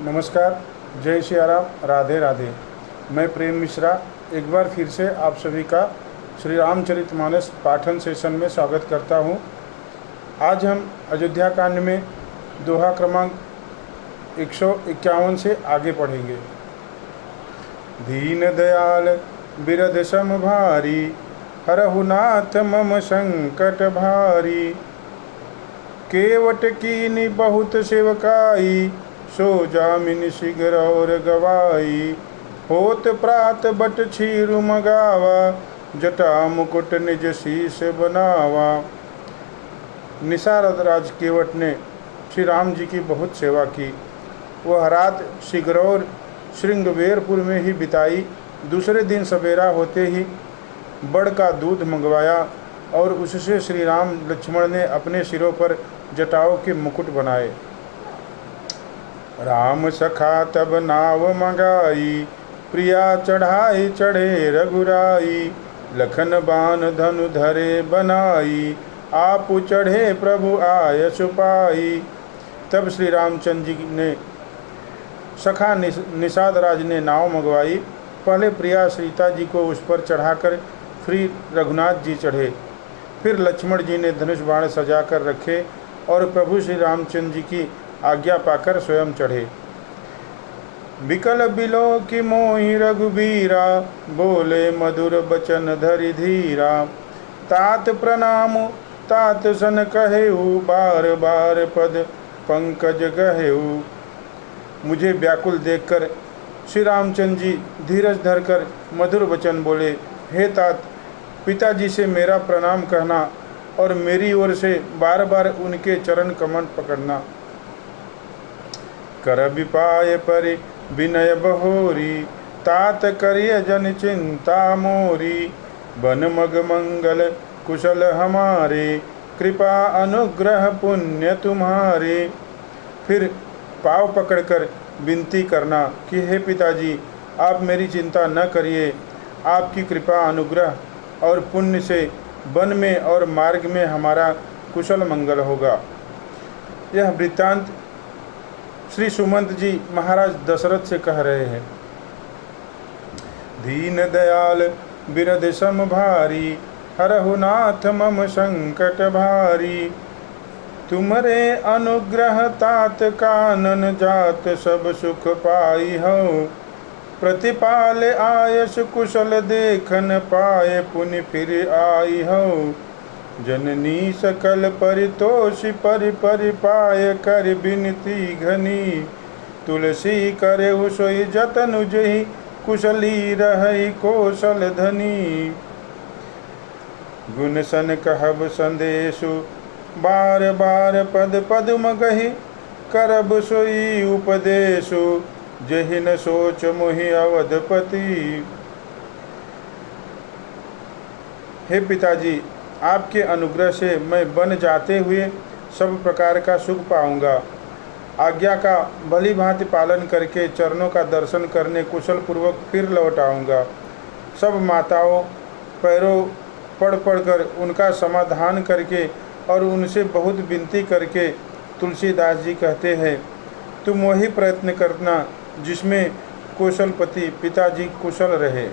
नमस्कार, जय सिया राम, राधे राधे। मैं प्रेम मिश्रा एक बार फिर से आप सभी का श्री रामचरितमानस पाठन सेशन में स्वागत करता हूं। आज हम अयोध्या कांड में दोहा क्रमांक 151 से आगे पढ़ेंगे। दीन दयाल बिरद सम भारी, हरहु नाथ मम संकट भारी। केवट कीनी बहुत सेवकाई, सो जामिन शीघ्र और गवाई। होत प्रात बट छीरु मगावा, जटा मुकुट निज शीश बनावा। निसारद राज केवट ने श्री राम जी की बहुत सेवा की। वह रात शीघ्रौर श्रृंगवेरपुर में ही बिताई। दूसरे दिन सवेरा होते ही बड़ का दूध मंगवाया और उससे श्री राम लक्ष्मण ने अपने सिरों पर जटाओं के मुकुट बनाए। राम सखा तब नाव मंगाई, प्रिया चढ़ाई चढ़े रघुराई। लखन बान धनु धरे बनाई, आप चढ़े प्रभु आय सुपाई। तब श्री रामचंद्र जी ने सखा निषाद राज ने नाव मंगवाई। पहले प्रिया सीता जी को उस पर चढ़ाकर श्री रघुनाथ जी चढ़े। फिर लक्ष्मण जी ने धनुष बाण सजा कर रखे और प्रभु श्री रामचंद्र जी की आज्ञा पाकर स्वयं चढ़े। बिकल बिलो की मोहि रघुबीरा, बोले मधुर बचन धरि धीरा। तात प्रणाम तात सन कहेऊ, बार बार पद पंकज गहेऊ। मुझे व्याकुल देखकर श्री रामचंद्र जी धीरज धरकर मधुर वचन बोले, हे तात, पिताजी से मेरा प्रणाम कहना और मेरी ओर से बार बार उनके चरण कमल पकड़ना। कर विपाय परि विनय बहोरी, तात करिय जन चिंता मोरी। बन मग मंगल कुशल हमारे, कृपा अनुग्रह पुण्य तुम्हारे। फिर पाँव पकड़कर विनती करना कि हे पिताजी, आप मेरी चिंता न करिए। आपकी कृपा अनुग्रह और पुण्य से वन में और मार्ग में हमारा कुशल मंगल होगा। यह वृत्तांत श्री सुमंत जी महाराज दशरथ से कह रहे हैं। दीन दयाल बिरद सम भारी, हरहु नाथ मम संकट भारी। तुमरे अनुग्रह तात कानन जात, सब सुख पाई हो। प्रतिपाल आयस कुशल देखन पाए, पुनि फिर आई हो। जननी सकल परितोषि परि परि पाय, कर बिनती घनी। तुलसी करे सोई जतन जही, कुशली रही कौशल धनी। गुण सन कहब संदेशु, बार बार पद पद मगहि। करब सोई उपदेशु, जहि न सोच मोहि अवधपति। हे पिताजी, आपके अनुग्रह से मैं बन जाते हुए सब प्रकार का सुख पाऊंगा। आज्ञा का भली भांति पालन करके चरणों का दर्शन करने कुशल पूर्वक फिर लौट आऊँगा। सब माताओं पैरों पड़ पड़कर उनका समाधान करके और उनसे बहुत विनती करके तुलसीदास जी कहते हैं, तुम वही प्रयत्न करना जिसमें कौशलपति पिताजी कुशल रहे।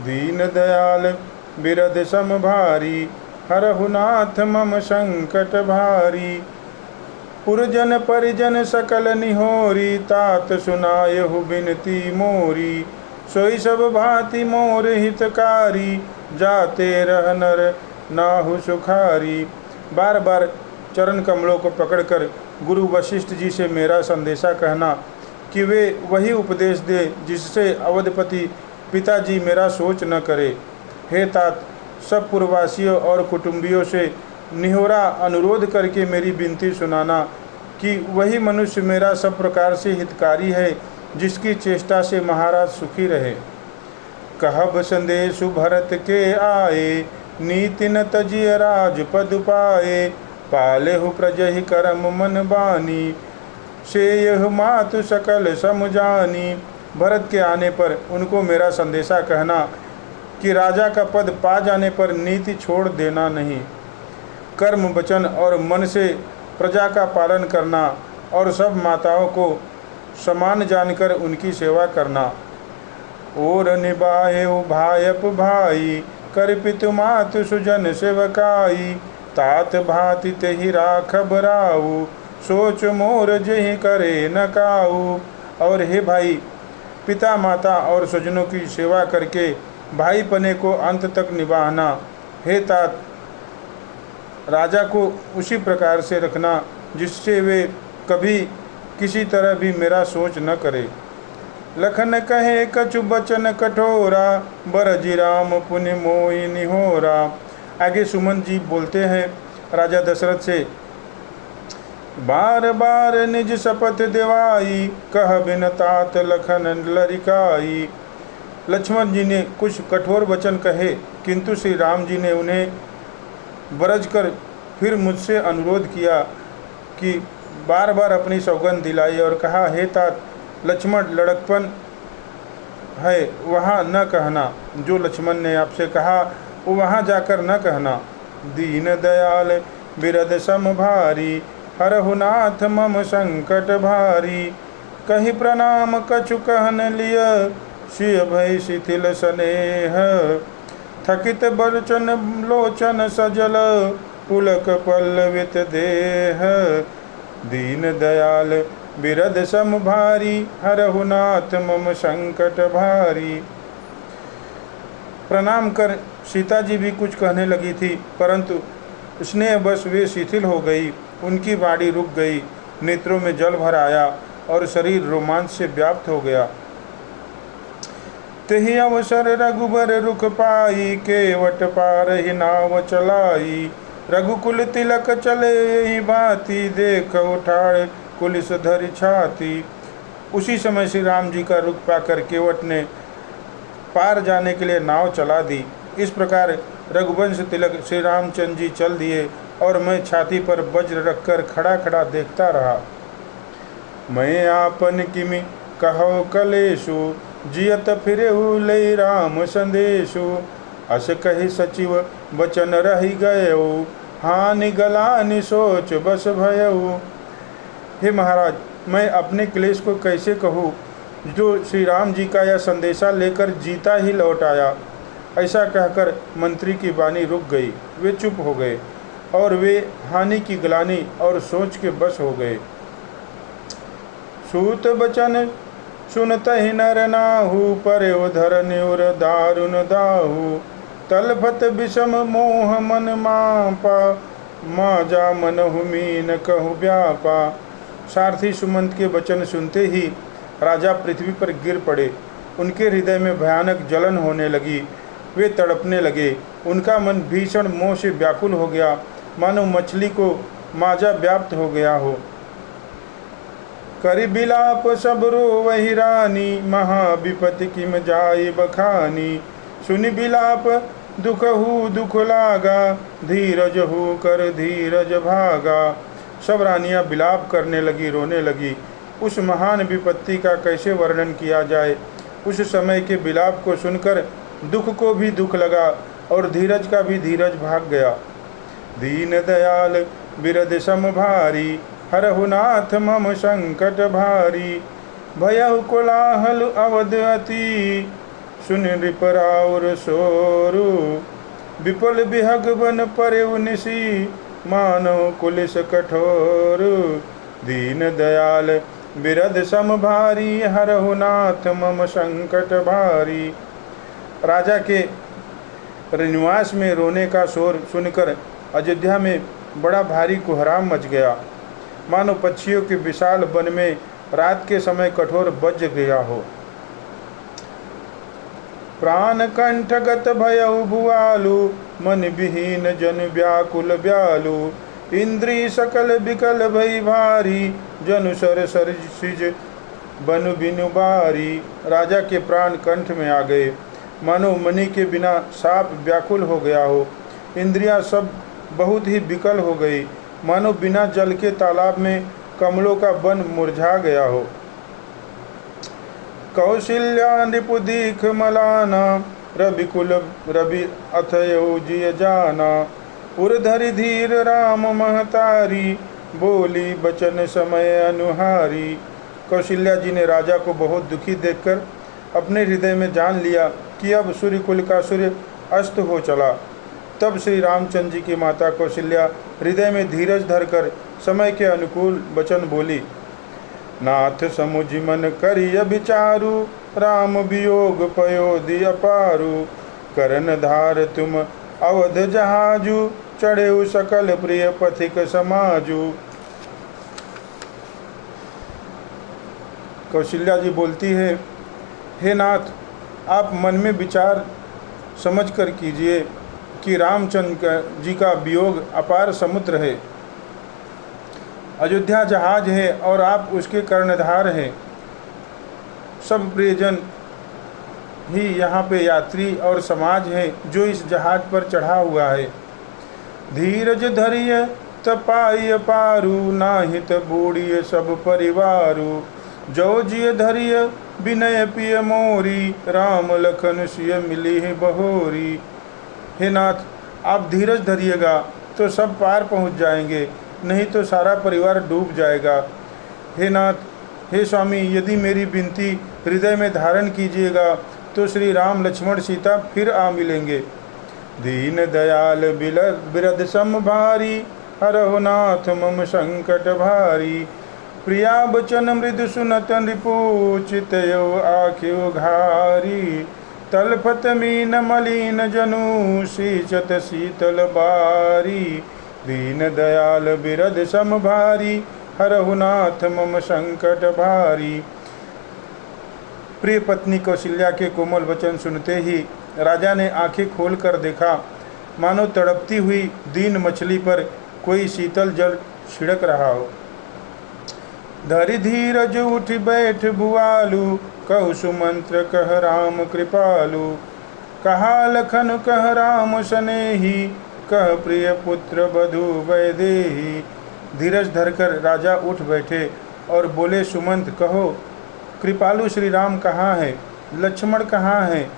दीन दयाल बिरद सम भारी, हरहु नाथ मम संकट भारी। पुरजन परिजन सकल निहोरी, तात सुनायहु बिनती मोरी। सोई सब भांति मोर हितकारी, जाते रह नर नाहु सुखारी। बार बार चरण कमलों को पकड़कर गुरु वशिष्ठ जी से मेरा संदेशा कहना कि वे वही उपदेश दे जिससे अवधपति पिताजी मेरा सोच न करे। हे तात, सब पूर्ववासियों और कुटुंबियों से निहोरा अनुरोध करके मेरी विनती सुनाना कि वही मनुष्य मेरा सब प्रकार से हितकारी है जिसकी चेष्टा से महाराज सुखी रहे। कहब संदेशु भरत के आए, नीति न तजिय राजपद पाए। पालेहु प्रजहि करम मन बानी, सेयहु मातु सकल समझानी। भरत के आने पर उनको मेरा संदेशा कहना कि राजा का पद पा जाने पर नीति छोड़ देना नहीं। कर्म वचन और मन से प्रजा का पालन करना और सब माताओं को समान जानकर उनकी सेवा करना। और निभाए भायप भाई कर पितु मातु सुजन सेवकाई तात भांति तेहि राख बराऊ सोच मोर जहि करे न काऊ। और हे भाई, पिता माता और स्वजनों की सेवा करके भाई पने को अंत तक निभाना। हे तात, राजा को उसी प्रकार से रखना जिससे वे कभी किसी तरह भी मेरा सोच न करे। लखन कहे कछु बचन कठोरा बरजी राम पुण्य मोहि निहोरा। आगे सुमंत जी बोलते हैं राजा दशरथ से, बार बार निज शपथ दिवाई कह बिन तात लखन लरिकाई। लक्ष्मण जी ने कुछ कठोर वचन कहे, किंतु श्री राम जी ने उन्हें बरज कर फिर मुझसे अनुरोध किया कि बार बार अपनी सौगंध दिलाई और कहा, हे तात, लक्ष्मण लड़कपन है वहाँ न कहना। जो लक्ष्मण ने आपसे कहा वो वहाँ जाकर न कहना। दीन दयाल बिरद सम भारी हरहु नाथ मम संकट भारी। कही प्रणाम कछु कहन लिय शिय भय शिथिल स्नेह। थकित बरचन लोचन सजल पुलक पल्लवित देह। दीन दयाल बिरद सम भारी हरहु नाथ मम संकट भारी। प्रणाम कर सीता जी भी कुछ कहने लगी थी, परंतु स्नेह बस वे शिथिल हो गई। उनकी वाणी रुक गई, नेत्रों में जल भर आया और शरीर रोमांच से व्याप्त हो गया। तेहि अवसर रघुबर रुख पाई केवट पार ही नाव चलाई। रघुकुल तिलक चले ही भांति देख उठाड़ कुलिस धरि छाती। उसी समय श्री राम जी का रुख पाकर केवट ने पार जाने के लिए नाव चला दी। इस प्रकार रघुवंश तिलक श्री रामचंद्र जी चल दिए और मैं छाती पर वज्र रखकर खड़ा खड़ा देखता रहा। मैं आपन किमि कहो कलेशु जियत फिरेहु लई राम संदेशु। अस कहि सचिव बचन रहि गयऊ हानि गलानि सोच बस भयऊ। हे महाराज, मैं अपने क्लेश को कैसे कहूँ जो श्री राम जी का यह संदेशा लेकर जीता ही लौट आया। ऐसा कहकर मंत्री की वाणी रुक गई। वे चुप हो गए और वे हानि की ग्लानि और सोच के बस हो गए। सूत बचन सुनत ही नर नाहु परे उधर न्यूर दारुन दाहु। तलफत विषम मोह मन मापा माजा मन हुमीन कहु व्यापा। सारथी सुमंत के वचन सुनते ही राजा पृथ्वी पर गिर पड़े। उनके हृदय में भयानक जलन होने लगी। वे तड़पने लगे। उनका मन भीषण मोह से व्याकुल हो गया, मानो मछली को माजा व्याप्त हो गया हो। करि बिलाप सब रोवहि रानी महाविपति किम जाय बखानी। सुनि बिलाप दुखहु दुख लागा धीरज हो कर धीरज भागा। सब रानियां बिलाप करने लगी, रोने लगी। उस महान विपत्ति का कैसे वर्णन किया जाए। उस समय के बिलाप को सुनकर दुख को भी दुख लगा और धीरज का भी धीरज भाग गया। दीन दयाल बिरद सम भारी हरहु नाथ मम संकट भारी। भयहु कोलाहल अवध अति सुन नृपराउर सोरु। विपुल बिहग बन परेउ निसी मानव कुलिस कठोर। दीन दयाल बिरद सम भारी हरहु नाथ मम संकट भारी। राजा के निवास में रोने का शोर सुनकर अयोध्या में बड़ा भारी कोहराम मच गया, मानो पक्षियों के विशाल वन में रात के समय कठोर बज गया हो। प्राण कंठगत भयउ भुआलु मन विहीन जन व्याकुल ब्यालु। इंद्री सकल बिकल भई भारी जनु सर सर सिज बनु बिनु बारी। राजा के प्राण कंठ में आ गए, मानो मणि के बिना साप व्याकुल हो गया हो। इंद्रियां सब बहुत ही विकल हो गई, मानो बिना जल के तालाब में कमलों का वन मुरझा गया हो। कौशल्या नृपु दीख मलाना रवि कुल रवि अथयो जिय जाना। उर्धरि धीर राम महतारी, बोली बचन समय अनुहारी। कौशल्या जी ने राजा को बहुत दुखी देखकर अपने हृदय में जान लिया कि अब सूर्य कुल का सूर्य अस्त हो चला। तब श्री रामचंद्र जी की माता कौशल्या हृदय में धीरज धरकर समय के अनुकूल वचन बोली। नाथ समुझ मन करिय विचारु, राम वियोग पयोधि अपारु। करन धार तुम अवध जहाजु, चढ़े सकल प्रिय पथिक समाजु। कौशल्या जी बोलती है, हे नाथ, आप मन में विचार समझ कर कीजिए कि रामचंद्र जी का वियोग अपार समुद्र है, अयोध्या जहाज है और आप उसके कर्णधार हैं। सब प्रियजन ही यहाँ पे यात्री और समाज है जो इस जहाज पर चढ़ा हुआ है। धीरज धरिय तपाय पारू, नाहित बूढ़िय सब परिवारू। जो जिय धरिय विनय पिय मोरी, राम लखन सिय मिली बहोरी। हे नाथ, आप धीरज धरिएगा तो सब पार पहुँच जाएंगे, नहीं तो सारा परिवार डूब जाएगा। हे नाथ, हे स्वामी, यदि मेरी विनती हृदय में धारण कीजिएगा तो श्री राम लक्ष्मण सीता फिर आ मिलेंगे। दीन दयाल बिरद सम भारी, हरहु नाथ मम संकट भारी। प्रिया बचन मृदु सुनत नृपु, चितयो आख्यो घारी। तलफत मीन मलिन जनु, सींचत शीतल बारी। दीन दयाल बिरद सम भारी, हरहु नाथ मम संकट भारी। प्रिय पत्नी कौशल्या के कोमल वचन सुनते ही राजा ने आंखें खोलकर देखा, मानो तड़पती हुई दीन मछली पर कोई शीतल जल छिड़क रहा हो। धरि धीरज उठ बैठ भुआलु, कहु सुमंत्र कह राम कृपालु। कहा लखन कह राम सनेही, कह प्रिय पुत्र बधु वैदेही। धीरज धरकर राजा उठ बैठे और बोले, सुमंत कहो, कृपालु श्री राम कहाँ है, लक्ष्मण कहाँ है,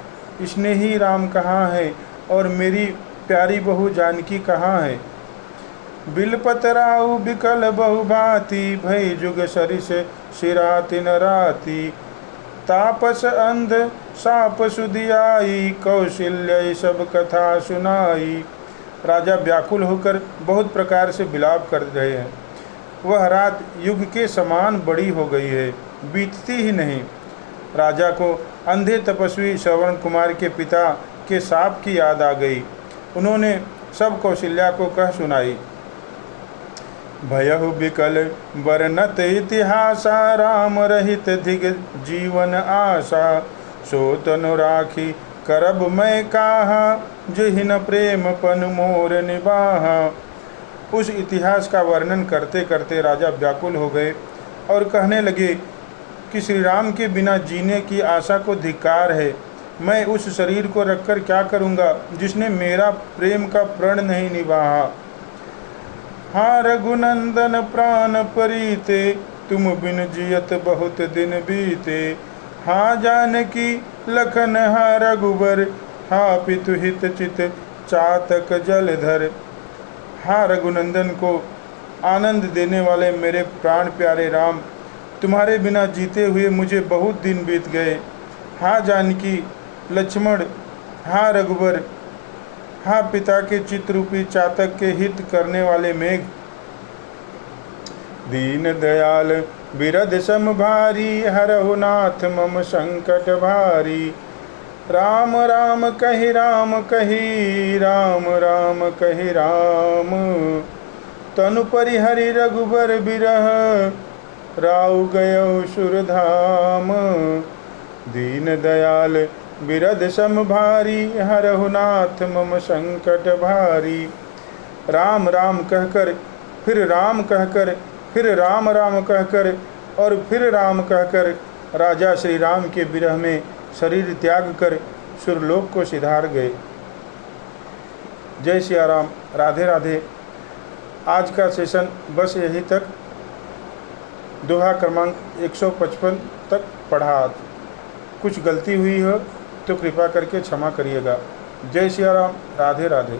स्नेही राम कहाँ है और मेरी प्यारी बहू जानकी कहाँ है। बिलपतराऊ बिकल बहुभांति, भई जुग सरिस शिराति न राति। तापस अंध साप सुधियाई, कौशल्य सब कथा सुनाई। राजा व्याकुल होकर बहुत प्रकार से विलाप कर रहे हैं। वह रात युग के समान बड़ी हो गई है, बीतती ही नहीं। राजा को अंधे तपस्वी श्रवण कुमार के पिता के शाप की याद आ गई। उन्होंने सब कौशल्या को कह सुनाई। भयहु बिकल वर्णत इतिहासा, राम रहित धिग जीवन आशा। सो तनु राखी करब मैं काहा, जिहिन प्रेम पन मोर निबाहा। उस इतिहास का वर्णन करते करते राजा व्याकुल हो गए और कहने लगे कि श्री राम के बिना जीने की आशा को धिक्कार है। मैं उस शरीर को रखकर क्या करूँगा जिसने मेरा प्रेम का प्रण नहीं निभाया। हाँ रघुनंदन प्राण परीते, तुम बिन जियत बहुत दिन बीते। हाँ जानकी लखन हाँ रघुबर, हाँ पितु हित चित चातक जलधर। हाँ रघुनंदन को आनंद देने वाले मेरे प्राण प्यारे राम, तुम्हारे बिना जीते हुए मुझे बहुत दिन बीत गए। हाँ जानकी लक्ष्मण, हाँ रघुबर, हाँ पिता के चित्ररूपी चातक के हित करने वाले मेघ। दीन दयाल बिरद सम भारी, हरहु नाथ मम संकट भारी। राम राम कहि राम कहि, राम राम कहि राम। तनु परिहरि रघुबर बिरह, राउ गयो सुरधाम। दीन दयाल बिरद सम भारी, हरहु नाथ मम संकट भारी। राम राम कहकर, फिर राम कहकर, फिर राम राम कहकर और फिर राम कहकर राजा श्री राम के विरह में शरीर त्याग कर सुरलोक को सिधार गए। जय सिया राम, राधे राधे। आज का सेशन बस यहीं तक। दोहा क्रमांक 155 तक पढ़ा। कुछ गलती हुई हो तो कृपा करके क्षमा करिएगा। जय सिया राम, राधे राधे।